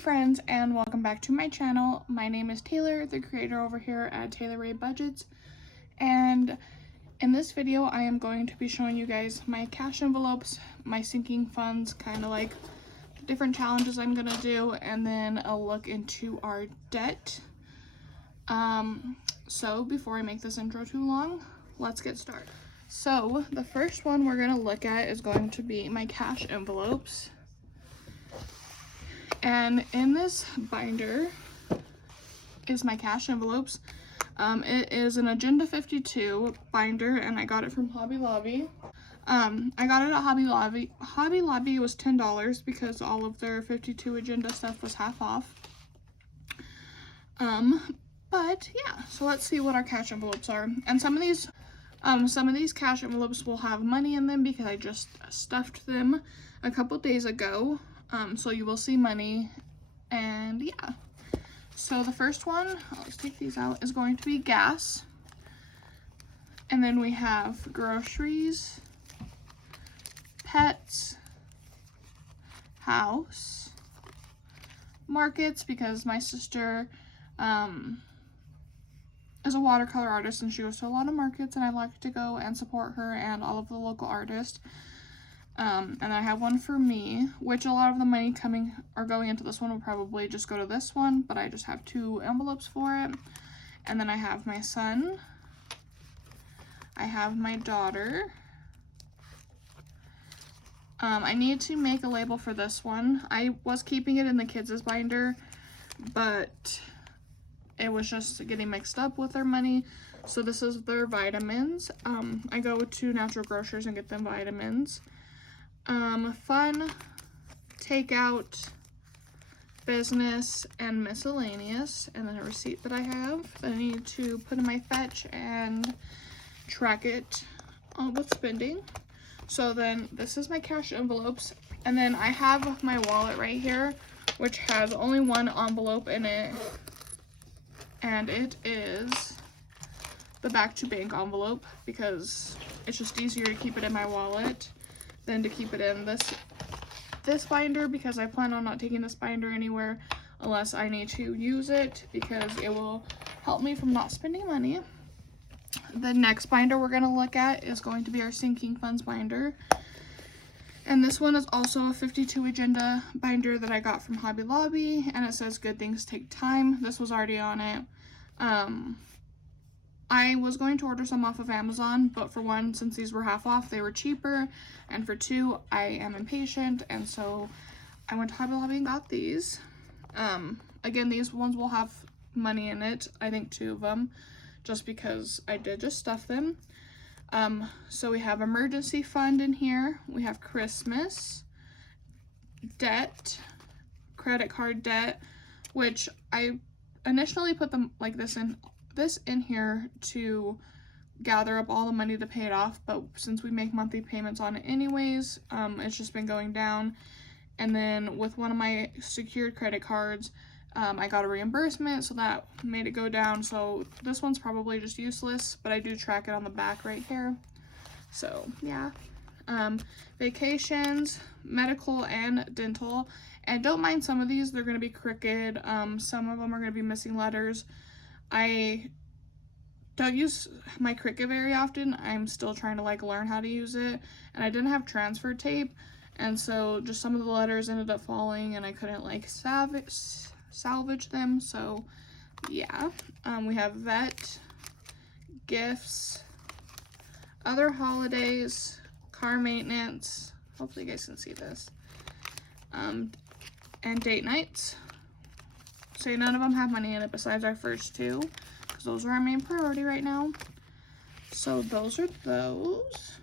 friends, and welcome back to my channel. My name is Taylor, the creator over here at Tayler Rae Budgets, and in this video I am going to be showing you guys my cash envelopes, my sinking funds, kind of like the different challenges I'm gonna do, and then a look into our debt. So before I make this intro too long, let's get started. So the first one we're gonna look at is going to be my cash envelopes. And in this binder is my cash envelopes. It is an Agenda 52 binder, and I got it from Hobby Lobby. I got it at Hobby Lobby. Hobby Lobby was $10 because all of their 52 Agenda stuff was half off. But yeah, so let's see what our cash envelopes are. And some of these cash envelopes will have money in them because I just stuffed them a couple days ago. So you will see money, and yeah. So the first one, let's take these out, is going to be gas. And then we have groceries, pets, house, markets, because my sister is a watercolor artist and she goes to a lot of markets, and I like to go and support her and all of the local artists. And I have one for me, which a lot of the money going into this one will probably just go to this one, but I just have 2 envelopes for it. And then I have my son, I have my daughter. I need to make a label for this one. I was keeping it in the kids' binder, but it was just getting mixed up with their money. So this is their vitamins. I go to Natural Grocers and get them vitamins. Fun, takeout, business, and miscellaneous, and then a receipt that I have that I need to put in my fetch and track it with spending. So then this is my cash envelopes, and then I have my wallet right here, which has only one envelope in it, and it is the back to bank envelope because it's just easier to keep it in my wallet than to keep it in this binder, because I plan on not taking this binder anywhere unless I need to use it, because it will help me from not spending money. The next binder we're going to look at is going to be our sinking funds binder, and this one is also a 52 Agenda binder that I got from Hobby Lobby, and it says good things take time. This was already on it. I was going to order some off of Amazon, but for one, since these were half off, they were cheaper, and for 2, I am impatient, and so I went to Hobby Lobby and got these. Again, these ones will have money in it, I think 2 of them, just because I did just stuff them. So we have emergency fund in here, we have Christmas, debt, credit card debt, which I initially put them like this in here to gather up all the money to pay it off, but since we make monthly payments on it anyways, it's just been going down. And then with one of my secured credit cards, I got a reimbursement, so that made it go down. So this one's probably just useless, but I do track it on the back right here. So yeah. Vacations, medical, and dental. And don't mind some of these, they're going to be crooked. Some of them are going to be missing letters. I don't use my Cricut very often. I'm still trying to learn how to use it, and I didn't have transfer tape, and so just some of the letters ended up falling, and I couldn't salvage them. So yeah. We have vet, gifts, other holidays, car maintenance, hopefully you guys can see this, and date nights. So none of them have money in it besides our first 2, because those are our main priority right now. So those are those.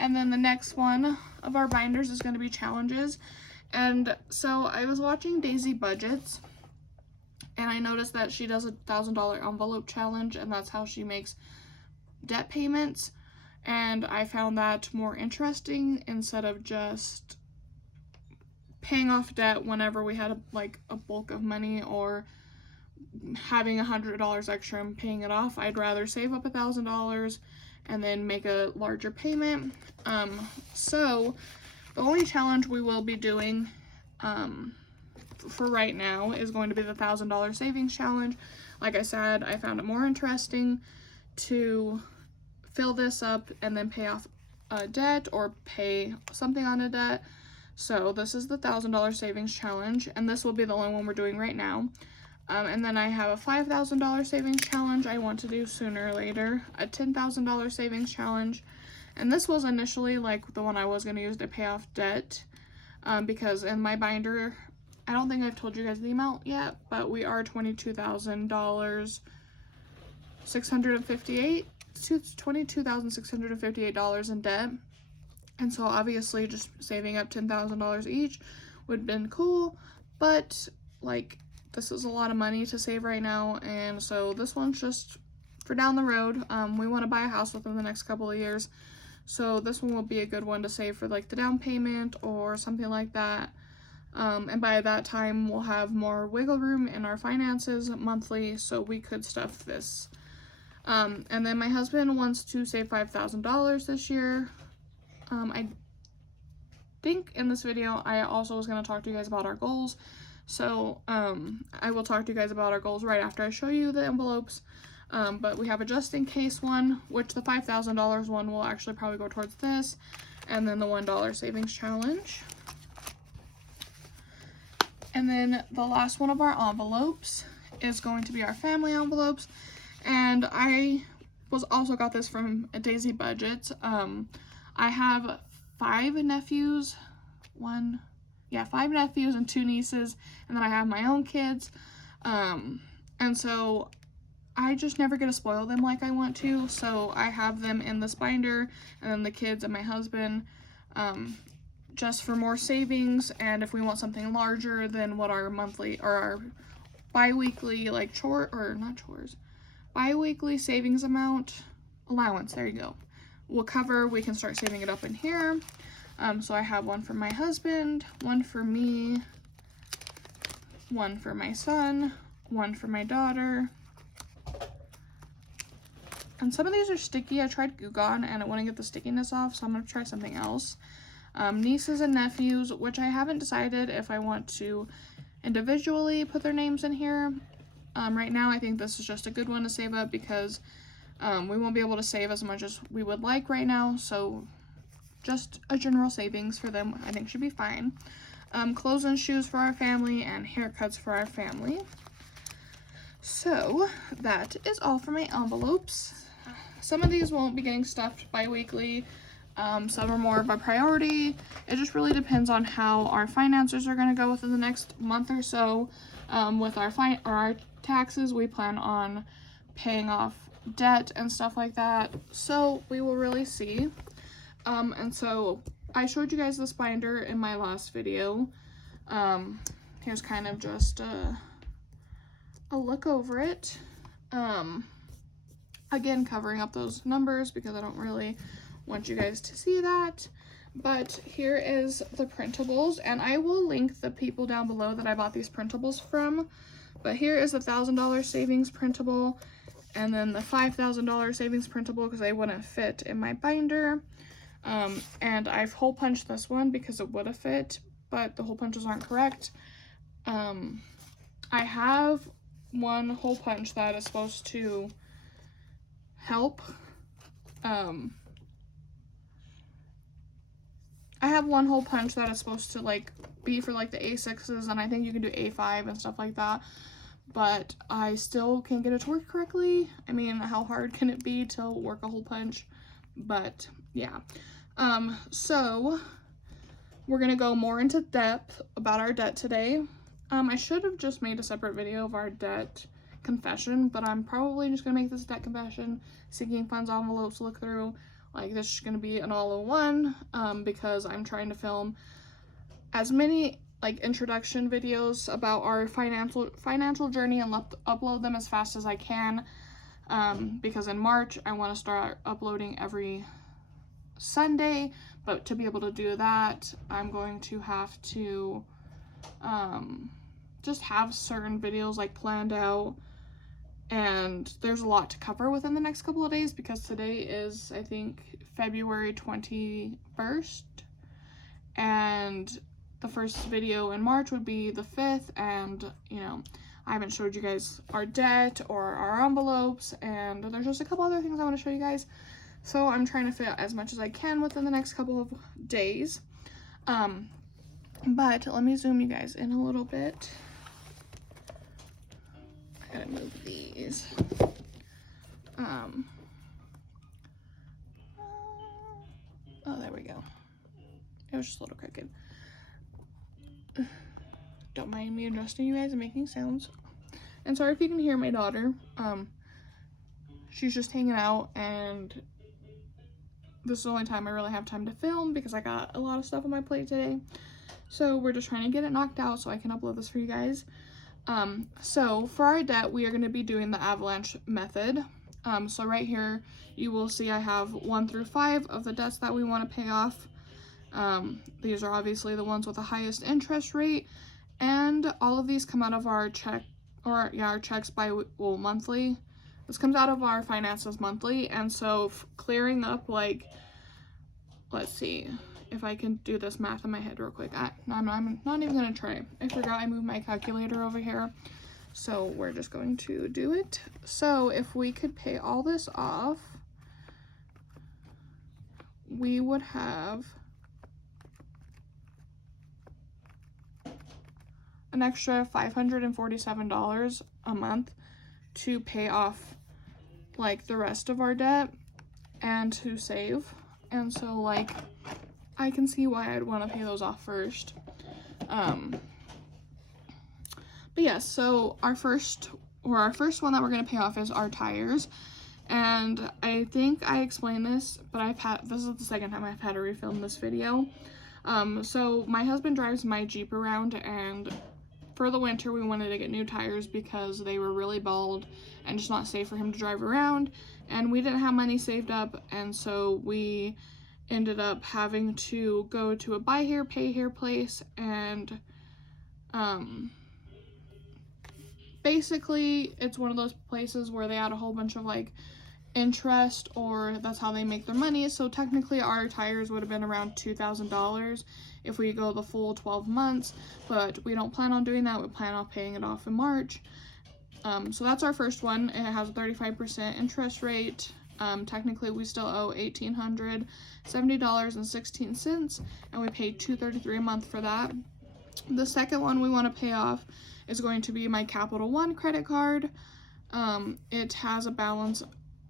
And then the next one of our binders is going to be challenges. And so I was watching Daisy Budgets, and I noticed that she does a $1,000 envelope challenge, and that's how she makes debt payments. And I found that more interesting, instead of just paying off debt whenever we had a bulk of money, or having $100 extra and paying it off. I'd rather save up $1,000 and then make a larger payment. So the only challenge we will be doing for right now is going to be the $1,000 savings challenge. Like I said, I found it more interesting to fill this up and then pay off a debt or pay something on a debt. So this is the $1,000 savings challenge, and this will be the only one we're doing right now. And then I have a $5,000 savings challenge I want to do sooner or later, a $10,000 savings challenge, and this was initially like the one I was going to use to pay off debt, because in my binder, I don't think I've told you guys the amount yet, but we are $22,658 in debt. And so obviously just saving up $10,000 each would have been cool, but like this is a lot of money to save right now, and so this one's just for down the road. We want to buy a house within the next couple of years, so this one will be a good one to save for like the down payment or something like that. And by that time we'll have more wiggle room in our finances monthly, so we could stuff this. And then my husband wants to save $5,000 this year. I think in this video I also was going to talk to you guys about our goals, so I will talk to you guys about our goals right after I show you the envelopes. But we have a just in case one, which the $5,000 one will actually probably go towards this, and then the $1 savings challenge. And then the last one of our envelopes is going to be our family envelopes, and I was also got this from Daisy Budgets. I have 5 nephews, 5 nephews and 2 nieces, and then I have my own kids, and so I just never get to spoil them like I want to, so I have them in this binder, and then the kids and my husband, just for more savings, and if we want something larger than what our monthly or our bi-weekly like bi-weekly savings allowance, there you go, will cover, we can start saving it up in here. So I have one for my husband, one for me, one for my son, one for my daughter. And some of these are sticky. I tried Goo Gone and it wouldn't get the stickiness off, so I'm going to try something else. Nieces and nephews, which I haven't decided if I want to individually put their names in here. Right now I think this is just a good one to save up because we won't be able to save as much as we would like right now, so just a general savings for them I think should be fine. Clothes and shoes for our family, and haircuts for our family. So that is all for my envelopes. Some of these won't be getting stuffed bi-weekly. Some are more of a priority. It just really depends on how our finances are going to go within the next month or so. With our taxes, we plan on paying off debt and stuff like that, so we will really see. And so I showed you guys this binder in my last video. Here's kind of just a look over it. Again, covering up those numbers because I don't really want you guys to see that. But here is the printables, and I will link the people down below that I bought these printables from. But here is the $1,000 savings printable, and then the $5,000 savings printable because they wouldn't fit in my binder. And I've hole punched this one because it would have fit, but the hole punches aren't correct. I have one hole punch that is supposed to help. I have one hole punch that is supposed to like be for like the A6s, and I think you can do A5 and stuff like that, but I still can't get it to work correctly. I mean, how hard can it be to work a hole punch? But yeah. So we're gonna go more into depth about our debt today. I should have just made a separate video of our debt confession, but I'm probably just gonna make this debt confession, sinking funds envelopes to look through. Like, this is gonna be an all-in-one, because I'm trying to film as many like introduction videos about our financial journey and upload them as fast as I can, because in March I want to start uploading every Sunday, but to be able to do that I'm going to have to just have certain videos like planned out, and there's a lot to cover within the next couple of days because today is, I think, February 21st, and the first video in March would be the 5th, and you know, I haven't showed you guys our debt or our envelopes, and there's just a couple other things I want to show you guys. So I'm trying to fit as much as I can within the next couple of days. But let me zoom you guys in a little bit. I gotta move these. Oh, there we go. It was just a little crooked. Don't mind me adjusting you guys and making sounds. And sorry if you can hear my daughter. She's just hanging out, and this is the only time I really have time to film because I got a lot of stuff on my plate today. So we're just trying to get it knocked out so I can upload this for you guys. So for our debt, we are going to be doing the avalanche method. So right here, you will see I have 1 through 5 of the debts that we want to pay off. These are obviously the ones with the highest interest rate, and all of these come out of our check, or yeah, our checks monthly. This comes out of our finances monthly, and so clearing up, like, let's see if I can do this math in my head real quick. I'm not even gonna try. I forgot I moved my calculator over here, so we're just going to do it. So if we could pay all this off, we would have an extra $547 a month to pay off like the rest of our debt and to save. And so like I can see why I'd want to pay those off first. But yeah, so our first one that we're going to pay off is our tires. And I think I explained this, but this is the second time I've had to refilm this video. So my husband drives my Jeep around, and for the winter we wanted to get new tires because they were really bald and just not safe for him to drive around, and we didn't have money saved up, and so we ended up having to go to a buy here pay here place, and basically it's one of those places where they add a whole bunch of like interest, or that's how they make their money. So technically our tires would have been around $2,000 if we go the full 12 months, but we don't plan on doing that. We plan on paying it off in March. So that's our first one, and it has a 35% interest rate. Technically we still owe $1,870.16, and we paid $233 a month for that. The second one we want to pay off is going to be my Capital One credit card. It has a balance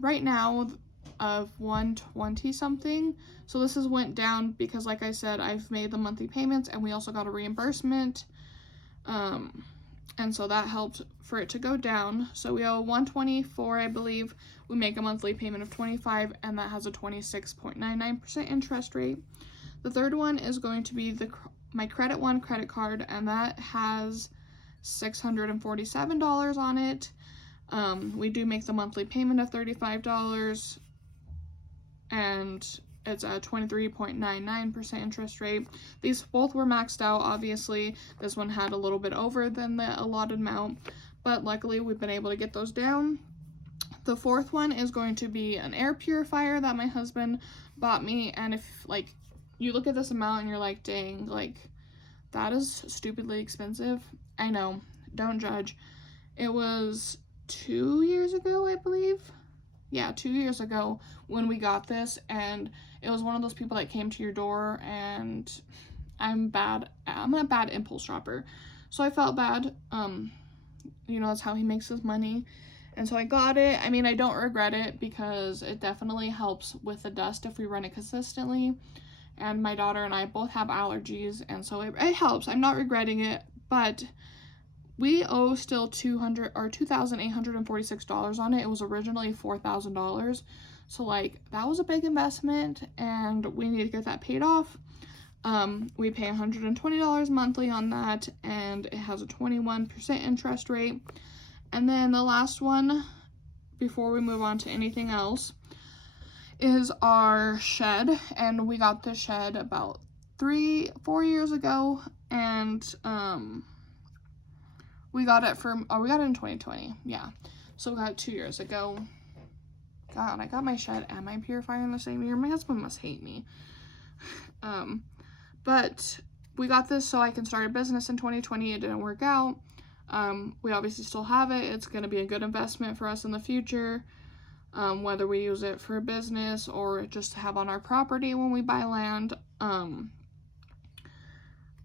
right now of $120 something. So this has went down because, like I said, I've made the monthly payments, and we also got a reimbursement. And so that helped for it to go down. So we owe $124, I believe. We make a monthly payment of $25, and that has a 26.99% interest rate. The third one is going to be my Credit One credit card, and that has $647 on it. We do make the monthly payment of $35, and it's a 23.99% interest rate. These both were maxed out, obviously. This one had a little bit over than the allotted amount, but luckily we've been able to get those down. The fourth one is going to be an air purifier that my husband bought me, and if like you look at this amount and you're like, dang, like that is stupidly expensive. I know, don't judge. It was 2 years ago, I believe. Yeah, 2 years ago when we got this, and it was one of those people that came to your door, and I'm a bad impulse shopper, so I felt bad. You know, that's how he makes his money, and so I got it. I mean, I don't regret it because it definitely helps with the dust if we run it consistently, and my daughter and I both have allergies, and so it helps. I'm not regretting it, but we owe still $2,846 on it. It was originally $4,000. So like that was a big investment, and we need to get that paid off. We pay $120 monthly on that, and it has a 21% interest rate. And then the last one before we move on to anything else is our shed, and we got this shed about 4 years ago, and we got it in 2020, yeah. So we got it 2 years ago. God, I got my shed and my purifier in the same year. My husband must hate me. But we got this so I can start a business in 2020. It didn't work out. We obviously still have it. It's going to be a good investment for us in the future, whether we use it for a business or just to have on our property when we buy land.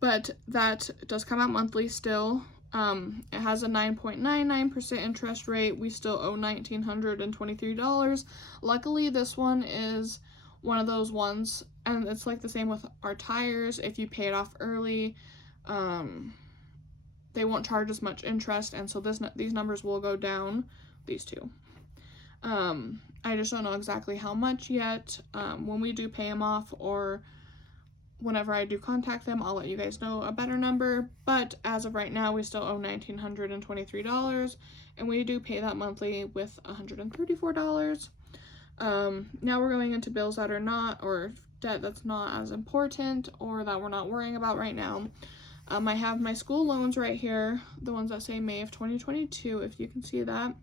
But that does come out monthly still. It has a 9.99% interest rate. We still owe $1,923. Luckily, this one is one of those ones, and it's like the same with our tires. If you pay it off early, they won't charge as much interest, and so these numbers will go down, these two. I just don't know exactly how much yet. When we do pay them off, or whenever I do contact them, I'll let you guys know a better number, but as of right now, we still owe $1,923, and we do pay that monthly with $134. Now we're going into bills that are not, or debt that's not as important, or that we're not worrying about right now. I have my school loans right here, the ones that say May of 2022, if you can see that.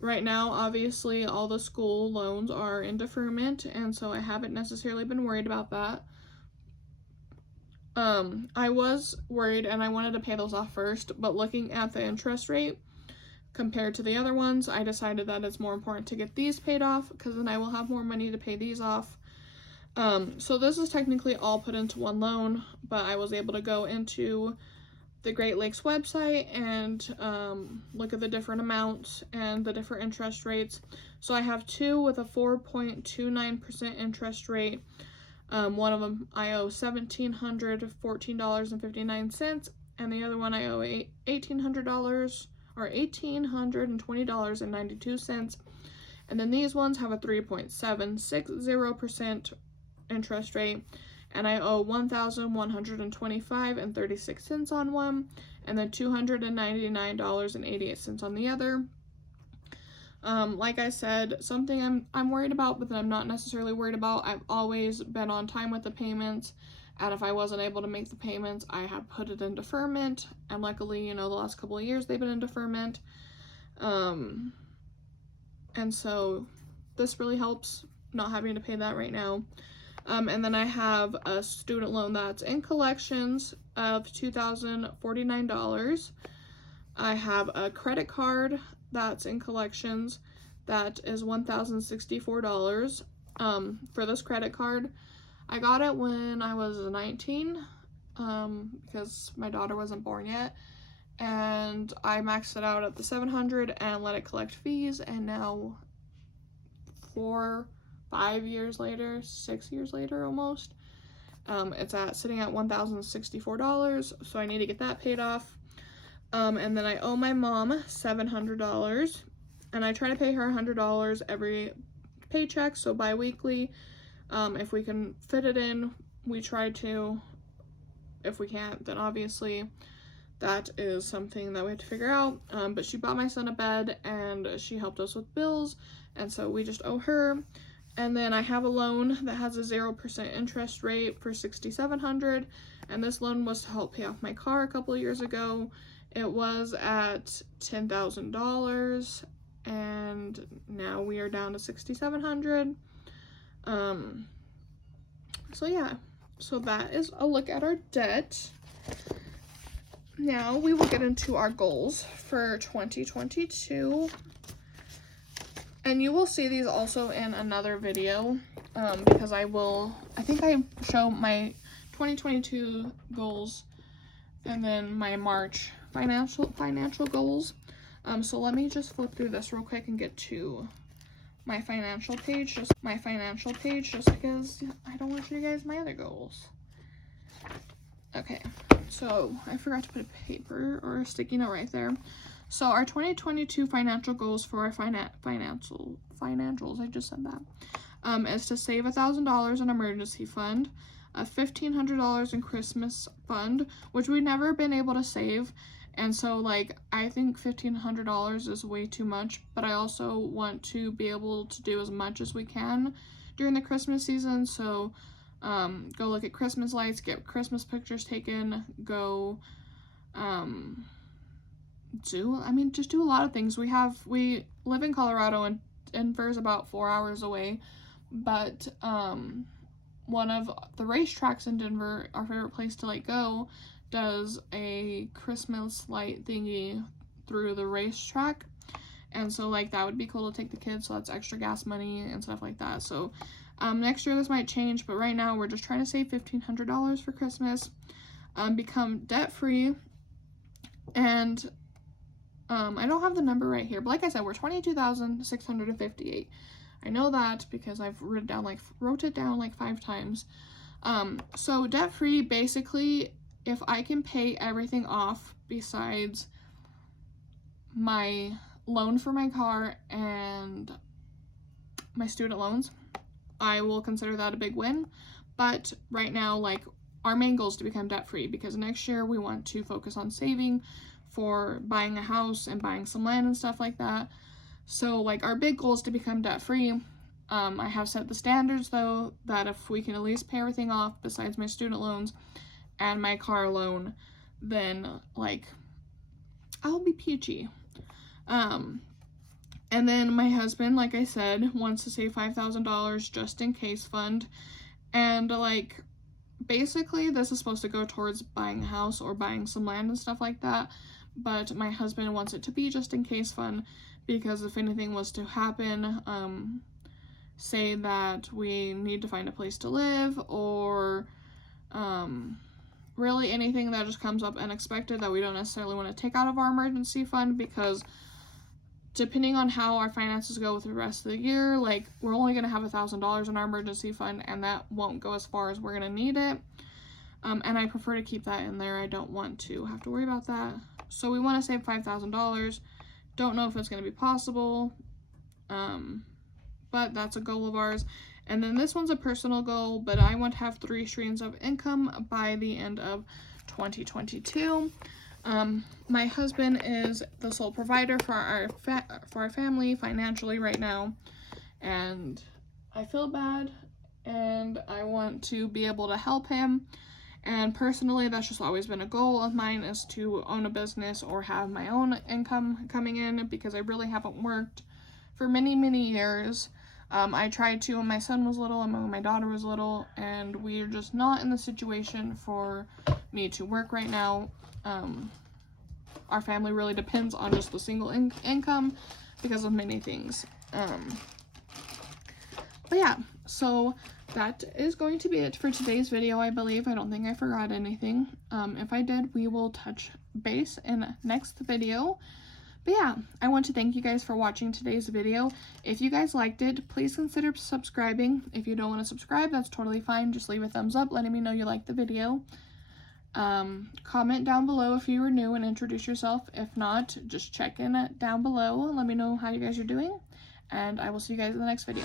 Right now, obviously, all the school loans are in deferment, and so I haven't necessarily been worried about that. I was worried, and I wanted to pay those off first, but looking at the interest rate compared to the other ones, I decided that it's more important to get these paid off, because then I will have more money to pay these off. So this is technically all put into one loan, but I was able to go into the Great Lakes website and look at the different amounts and the different interest rates. So I have two with a 4.29% interest rate. One of them I owe $1,714.59, and the other one I owe $1,800 or $1,820.92. And then these ones have a 3.760% interest rate, and I owe $1,125.36 on one, and then $299.88 on the other. Like I said, something I'm worried about, but that I'm not necessarily worried about. I've always been on time with the payments, and if I wasn't able to make the payments, I have put it in deferment, and luckily, you know, the last couple of years they've been in deferment. And so this really helps not having to pay that right now. And then I have a student loan that's in collections of $2,049. I have a credit card that's in collections that is $1,064. For this credit card, I got it when I was 19, because my daughter wasn't born yet, and I maxed it out at the 700 and let it collect fees, and now 5 years later, 6 years later almost, it's sitting at $1,064, so I need to get that paid off. And then I owe my mom $700, and I try to pay her $100 every paycheck, so bi-weekly. If we can fit it in, we try to. If we can't, then obviously that is something that we have to figure out. But she bought my son a bed, and she helped us with bills, and so we just owe her. And then I have a loan that has a 0% interest rate for $6,700, and this loan was to help pay off my car a couple of years ago. It was at $10,000, and now we are down to $6,700. So yeah, so that is a look at our debt. Now we will get into our goals for 2022. And you will see these also in another video, because I think I show my 2022 goals and then my March financial goals. So let me just flip through this real quick and get to my financial page, just because I don't want to show you guys my other goals. Okay, so I forgot to put a paper or a sticky note right there. So our 2022 financial goals for our financials, I just said that, is to save $1,000 in emergency fund, a $1,500 in Christmas fund, which we've never been able to save, and so like I think $1,500 is way too much, but I also want to be able to do as much as we can during the Christmas season. So go look at Christmas lights, get Christmas pictures taken, go just do a lot of things. We live in Colorado, and Denver's about 4 hours away, but one of the racetracks in Denver, our favorite place to like go, does a Christmas light thingy through the racetrack. And so like that would be cool to take the kids, so that's extra gas money and stuff like that. So next year this might change, but right now we're just trying to save $1,500 for Christmas, become debt free, and I don't have the number right here, but like I said, we're $22,658. I know that because I've wrote it down like 5 times. So debt free, basically, if I can pay everything off besides my loan for my car and my student loans, I will consider that a big win. But right now, like, our main goal is to become debt free, because next year we want to focus on saving for buying a house and buying some land and stuff like that. So like our big goal is to become debt free. I have set the standards though, that if we can at least pay everything off besides my student loans and my car loan, then like I'll be peachy. And then my husband, like I said, wants to save $5,000 just in case fund. And like basically this is supposed to go towards buying a house or buying some land and stuff like that. But my husband wants it to be just in case fund, because if anything was to happen, say that we need to find a place to live, or really anything that just comes up unexpected that we don't necessarily want to take out of our emergency fund, because depending on how our finances go with the rest of the year, like we're only going to have $1,000 in our emergency fund, and that won't go as far as we're going to need it. And I prefer to keep that in there. I don't want to have to worry about that. So we want to save $5,000. Don't know if it's going to be possible, but that's a goal of ours. And then this one's a personal goal, but I want to have 3 streams of income by the end of 2022. My husband is the sole provider for our family financially right now, and I feel bad, and I want to be able to help him. And personally, that's just always been a goal of mine, is to own a business or have my own income coming in, because I really haven't worked for many, many years. I tried to when my son was little and when my daughter was little, and we're just not in the situation for me to work right now. Our family really depends on just the single income because of many things. But yeah, so that is going to be it for today's video, I believe. I don't think I forgot anything. If I did, we will touch base in next video. But yeah, I want to thank you guys for watching today's video. If you guys liked it, please consider subscribing. If you don't want to subscribe, that's totally fine. Just leave a thumbs up letting me know you liked the video. Comment down below if you were new and introduce yourself. If not, just check in down below and let me know how you guys are doing. And I will see you guys in the next video.